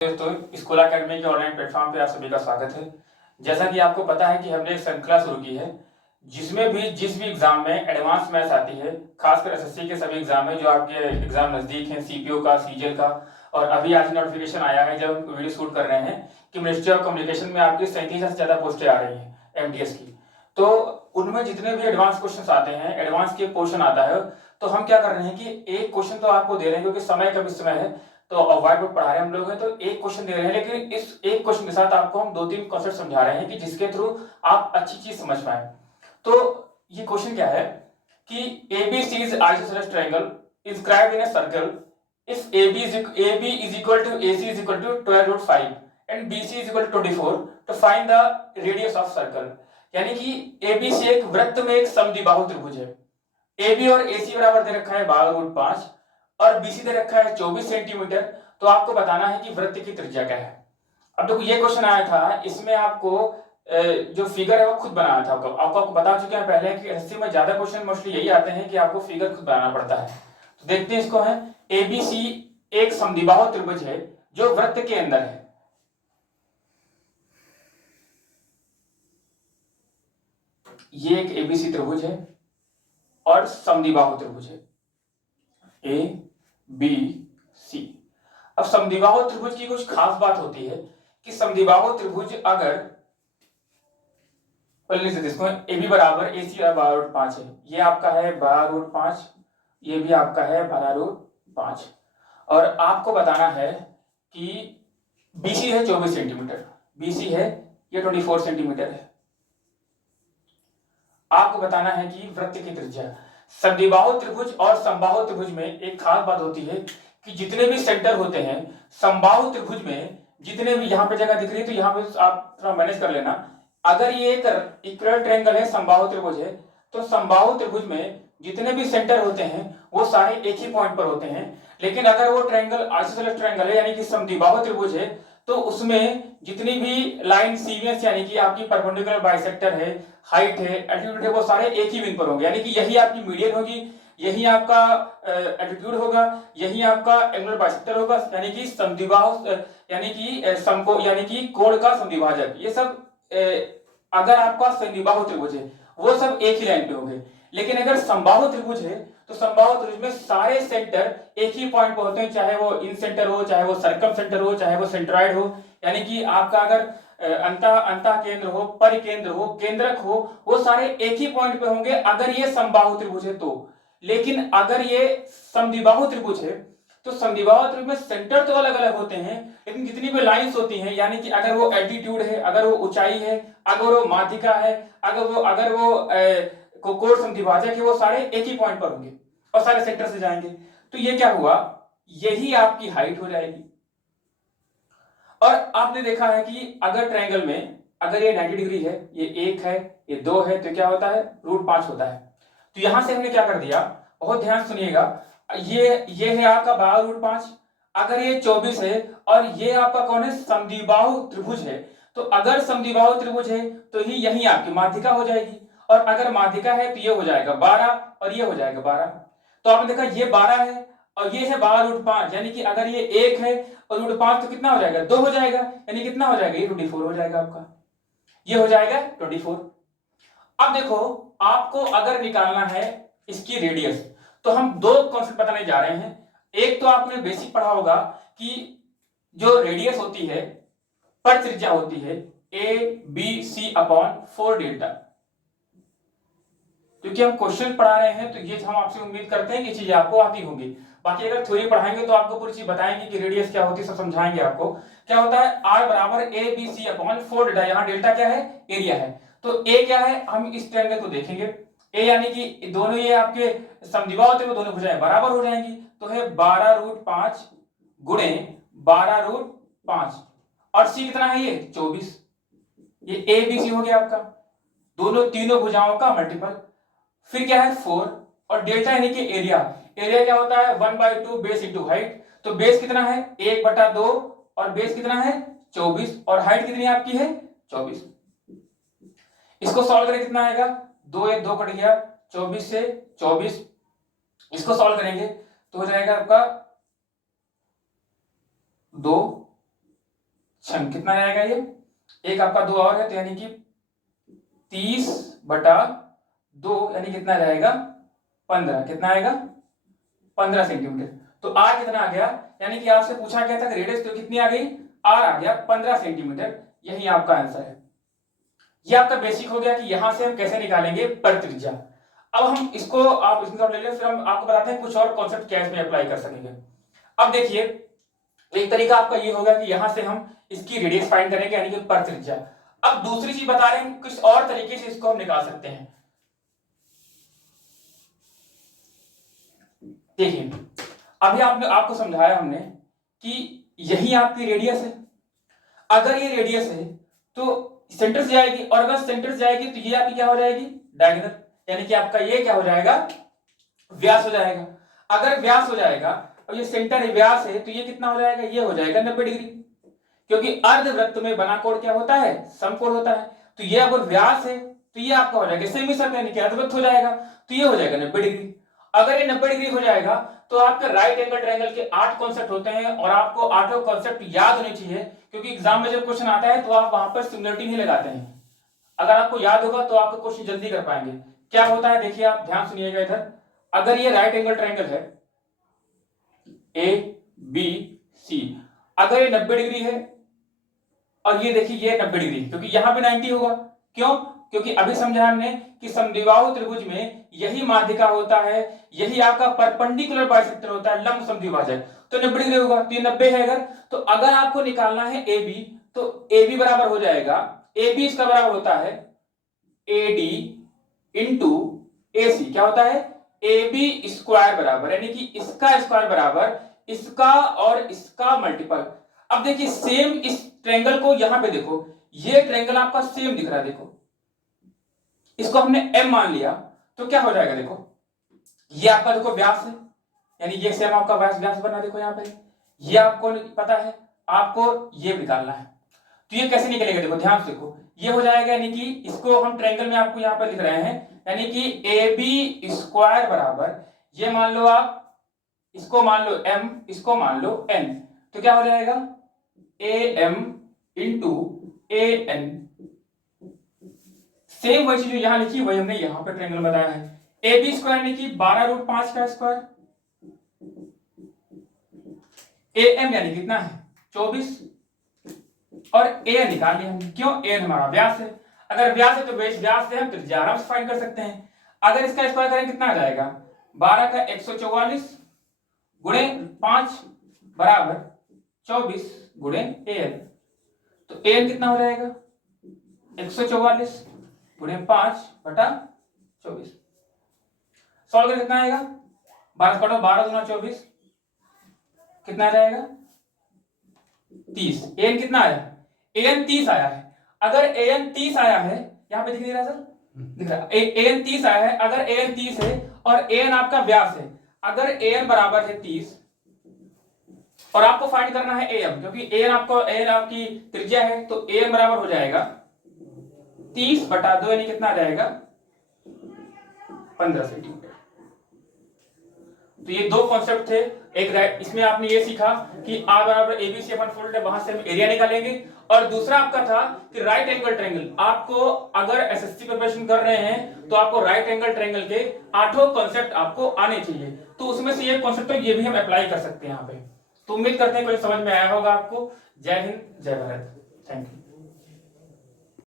दोस्तों, school academy के online platform पे आप सभी का स्वागत है। जैसा कि आपको पता है कि हमने एक श्रृंखला शुरू की है जिसमें भी जिस भी एग्जाम में एडवांस मैथ्स आती है, खासकर एसएससी के सभी एग्जाम में जो आपके एग्जाम नजदीक हैं, सीपीओ का, सीजीएल का, और अभी आज नोटिफिकेशन आया है जब हम वीडियो शूट कर रहे हैं कि मिनिस्ट्री ऑफ कम्युनिकेशन में आपकी 37,000 से ज्यादा पोस्टें आ रही हैं एमडीएस की। तो उनमें जितने भी एडवांस क्वेश्चन आते हैं, एडवांस के पोर्शन आता है, तो हम क्या कर रहे हैं कि एक क्वेश्चन तो आपको दे रहे हैं क्योंकि समय का भी समय है, तो व्हाइट बोर्ड पढ़ा रहे हैं हम लोग हैं, तो एक क्वेश्चन दे रहे हैं, लेकिन इस एक क्वेश्चन के साथ आपको हम 2-3 कॉन्सेप्ट समझा रहे हैं कि जिसके थ्रू आप अच्छी चीज समझ पाए। तो ये क्वेश्चन क्या है कि ABC is isosceles triangle inscribed in a circle if AB is equal to AC is equal to 12√5 and BC is equal to 24 to find the radius of circle। यानी कि ABC एक वृत्त में एक समद्विबाहु त्रिभुज है। AB और AC बराबर दे रखा है 12√5 और BC दे रखा है 24 सेंटीमीटर। तो आपको बताना है कि वृत्त की त्रिज्या क्या है। अब देखो ये क्वेश्चन आया था, इसमें आपको जो फिगर है वो खुद बनाना था। आपको बता चुके हैं पहले कि एसएससी में ज्यादा क्वेश्चन मोस्टली यही आते हैं कि आपको फिगर खुद बनाना पड़ता है। तो देखते हैं इसको है। ABC एक समद्विबाहु त्रिभुज है जो वृत्त के अंदर है। ये एक ABC त्रिभुज है और समद्विबाहु त्रिभुज है ABC। अब समद्विबाहु त्रिभुज की कुछ खास बात होती है कि समद्विबाहु त्रिभुज अगर इसको AB बराबर AC 12√5 है, ये आपका है 12√5, ये भी आपका है 12√5, और आपको बताना है कि BC है 24 सेंटीमीटर, BC है ये 24 सेंटीमीटर है। आपको बताना है कि वृत्त की त्रिज्या। समद्विबाहु त्रिभुज और समबाहु त्रिभुज में एक खास बात होती है कि जितने भी सेंटर होते हैं समबाहु त्रिभुज में, जितने भी, यहाँ पे जगह दिख रही है तो यहाँ पे आप थोड़ा मैनेज कर लेना। अगर ये एक इक्विलैटरल ट्रायंगल है, समबाहु त्रिभुज है, तो समबाहु त्रिभुज में जितने भी सेंटर होते हैं वो सारे एक ही पॉइंट पर होते हैं। लेकिन अगर वो ट्रायंगल आइसोसेलेस ट्रायंगल है यानी कि समद्विबाहु त्रिभुज है, तो उसमें जितनी भी लाइन सीवीएस यानी कि आपकी परपेंडिकुलर बाइसेक्टर है, हाइट है, एल्टीट्यूड है, वो सारे एक ही बिंदु पर होंगे। यानी कि यही आपकी मीडियन होगी, यही आपका एल्टीट्यूड होगा, यही आपका एंगुलर बाइसेक्टर होगा, यानी कि समद्विबाहु यानी कि समको यानी कि कोण का समद्विभाजक। ये सब अगर आपका समद्विबाहु त्रिभुज है वो सब एक ही लाइन पे होंगे। लेकिन अगर समबाहु त्रिभुज है तो समबाहु त्रिभुज में सारे सेंटर एक ही पॉइंट पे होते हैं, चाहे वो इन सेंटर हो, चाहे वो सर्कम सेंटर हो, चाहे वो सेंट्रॉइड हो। यानी कि आपका अगर अंतः केंद्र हो, परिकेंद्र हो, केंद्रक हो, वो सारे एक ही पॉइंट पे होंगे अगर ये समबाहु त्रिभुज है तो। लेकिन अगर ये समद्विबाहु त्रिभुज है तो समद्विबाहु त्रिभुज में सेंटर तो अलग अलग होते हैं, लेकिन जितनी भी लाइंस होती हैं, यानी कि अगर वो एल्टीट्यूड है, अगर वो ऊंचाई है, अगर वो माध्यिका है, अगर वो कोण समद्विभाजक है, वो सारे एक ही पॉइंट पर होंगे और सारे सेंटर से जाएंगे। तो ये क्या हुआ, यही आपकी हाइट हो जाएगी। और आपने देखा है कि अगर ट्रायंगल में अगर ये 90 डिग्री है, ये 1 है, ये 2 है, तो क्या होता है, √5 होता है। तो यहां से हमने क्या कर दिया, बहुत ध्यान सुनिएगा, ये है आपका 12√5। अगर ये 24 है और ये आपका कौन है, समद्विबाहु त्रिभुज है, तो अगर समद्विबाहु त्रिभुज है तो ही यही आपकी माध्यिका हो जाएगी, और अगर माध्यिका है तो ये हो जाएगा 12 और ये हो जाएगा 12। तो आपने देखा ये 12 है और ये है 12√5, यानी कि अगर ये 1 है और √5 तो कितना हो जाएगा, 2 हो जाएगा, यानी कितना हो जाएगा, ये 24 हो जाएगा आपका, ये हो जाएगा 24। अब देखो, आपको अगर निकालना है इसकी रेडियस, तो हम दो कॉन्सेप्ट बताने जा रहे हैं। एक तो आपने बेसिक पढ़ा होगा कि जो रेडियस होती है, पर त्रिज्या होती है ABC/4 डेल्टा। क्योंकि हम क्वेश्चन पढ़ा रहे हैं तो ये हम आपसे उम्मीद करते हैं कि चीजें आपको आती होंगी। बाकी अगर थ्योरी पढ़ाएंगे तो आपको पूरी चीज बताएंगे कि रेडियस क्या होती है, सब समझाएंगे आपको क्या होता है। R बराबर ABC/4 डेल्टा। यहाँ डेल्टा क्या है, एरिया है। तो ए क्या है, हम इस ट्रायंगल को देखेंगे। ए यानी कि दोनों ये आपके समद्विबाहु त्रिभुज, दोनों भुजाएं बराबर हो जाएंगी, तो है 12√5 गुणे 12√5, और सी कितना है, ये 24। ये ABC हो गया आपका, दोनों तीनों भुजाओं का मल्टीपल। फिर क्या है 4, और डेल्टा यानी कि एरिया। एरिया क्या होता है, 1/2 बेस इंटू हाइट। तो बेस कितना है, 1/2, और बेस कितना है 24, और हाइट कितनी आपकी है 24। इसको सॉल्व करें कितना आएगा, 2 1 2 कट गया, 24 से 24। इसको सॉल्व करेंगे तो हो जाएगा आपका 2 क्षण कितना रहेगा ये, एक आपका 2 और है तो यानी कि 30/2 यानी कितना रहेगा 15, कितना आएगा 15 सेंटीमीटर। तो आर कितना आ गया, यानी कि आपसे पूछा गया था कि रेडियस तो कितनी आ गई, आर आ गया 15 सेंटीमीटर, यही आपका आंसर है। ये आपका बेसिक हो गया कि यहां से हम कैसे निकालेंगे पर त्रिज्या। अब हम इसको आप स्क्रीनशॉट ले लें, फिर हम आपको बताते हैं कुछ और कॉन्सेप्ट क्या इसमें अप्लाई कर सकेंगे। अब देखिए एक तरीका आपका ये होगा कि यहां से हम इसकी रेडियस फाइंड करेंगे यानी कि पर त्रिज्या। अब दूसरी चीज बता रहे हैं किस और तरीके से इसको हम निकाल सकते हैं। देखिए अभी आपको समझाया हमने कि यही आपकी रेडियस है, अगर ये रेडियस है तो सेंटर से जाएगी, और अगर सेंटर से जाएगी तो ये आपकी क्या हो जाएगी डायगोनल, यानी कि आपका ये क्या हो जाएगा व्यास हो जाएगा। अगर व्यास हो जाएगा और ये सेंटर है व्यास है तो ये कितना हो जाएगा, ये हो जाएगा 90 डिग्री, क्योंकि अर्धवृत्त में बना कोण क्या होता है समकोण होता है। तो ये अगर व्यास है तो ये आपका हो जाएगा सेमी सर्कल यानी कि अर्धवृत्त हो जाएगा, तो ये हो जाएगा 90 डिग्री। अगर ये 90 डिग्री हो जाएगा तो आपके राइट एंगल ट्रायंगल के 8 कॉन्सेप्ट होते हैं और आपको 8 कॉन्सेप्ट याद होने चाहिए, क्योंकि एग्जाम में जब क्वेश्चन आता है तो आप वहां पर सिमिलरिटी नहीं लगाते हैं। अगर आपको याद होगा तो आप क्वेश्चन जल्दी कर पाएंगे। क्या होता है देखिए आप ध्यान सुनिएगा इधर, अगर ये राइट एंगल ट्रायंगल है ए बी सी, अगर ये 90 डिग्री है और ये देखिए ये 90 डिग्री, क्योंकि यहां पे 90 होगा, क्यों, क्योंकि अभी समझा हमने कि समद्विबाहु त्रिभुज में यही माध्यिका होता है, यही आपका परपेंडिकुलर बाइसेक्टर होता है, लंब समद्विभाजक, तो 90 डिग्री होगा, तो ये 90 है। अगर आपको निकालना है ए बी तो ए बी बराबर हो जाएगा, ए बी इसका बराबर होता है ए डी इंटू ए सी, क्या होता है ए बी स्क्वायर बराबर, यानी कि इसका स्क्वायर बराबर इसका और इसका मल्टीपल। अब देखिए सेम इस ट्रायंगल को यहां पे देखो, ये ट्रायंगल आपका सेम दिख रहा है, देखो इसको हमने m मान लिया तो क्या हो जाएगा, देखो ये आपका देखो व्यास है, यानी ये सेम आपका व्यास बना, देखो यहाँ पे ये आपको पता है, आपको ये निकालना है। तो ये कैसे निकलेगा, देखो ध्यान से देखो, ये हो जाएगा यानी कि इसको हम ट्रायंगल में आपको यहाँ पर लिख रहे हैं, यानी कि ए बी स्क्वायर बराबर ये मान लो आप, इसको मान लो m, इसको मान लो n, तो क्या हो जाएगा am into A N. Same वही चीज जो यहां लिखी वही हमने यहां पर ट्रायंगल बताया है। ए बी स्क्वायर यानी कि 12√5 का स्क्वायर, ए एम यानी कितना है 24, और ए एन निकाल लिया हमने, क्यों ए एन हमारा व्यास है, अगर व्यास है तो व्यास से हम त्रिज्या आराम से फाइंड कर सकते हैं। अगर इसका स्क्वायर करें कितना आ जाएगा 12 का 144 गुणे 5 बराबर 24 गुणे ए एन, तो ए एन कितना हो जाएगा 144 गुणे 5/24, सॉल्व कर कितना आएगा 12 दूना 24 कितना आ जाएगा 30। एन कितना आया, एन 30 आया है। अगर एन 30 आया है, यहां पे दिख नहीं रहा सर, दिख रहा है, एन 30 आया है, अगर एन 30 है और एन आपका व्यास है, अगर एन बराबर है 30 और आपको फाइंड करना है एम, क्योंकि एन आपकी त्रिज्या है, तो एन बराबर हो जाएगा 30/2 यानी कितना आ जाएगा 15 सेंटीमीटर। तो ये दो कॉन्सेप्ट थे, एक इसमें आपने ये सीखा कि आर बराबर एबीसी अपन फोल्ड है, वहां से हम एरिया निकालेंगे, और दूसरा आपका था कि राइट एंगल ट्रायंगल, आपको अगर एसएससी प्रिपरेशन कर रहे हैं तो आपको राइट एंगल ट्रायंगल के 8 कॉन्सेप्ट आपको आने चाहिए, तो उसमें से ये कॉन्सेप्ट ये भी हम अप्लाई कर सकते हैं यहाँ पे। तो उम्मीद करते हैं कोई समझ में आया होगा आपको। जय हिंद जय भारत, थैंक यू।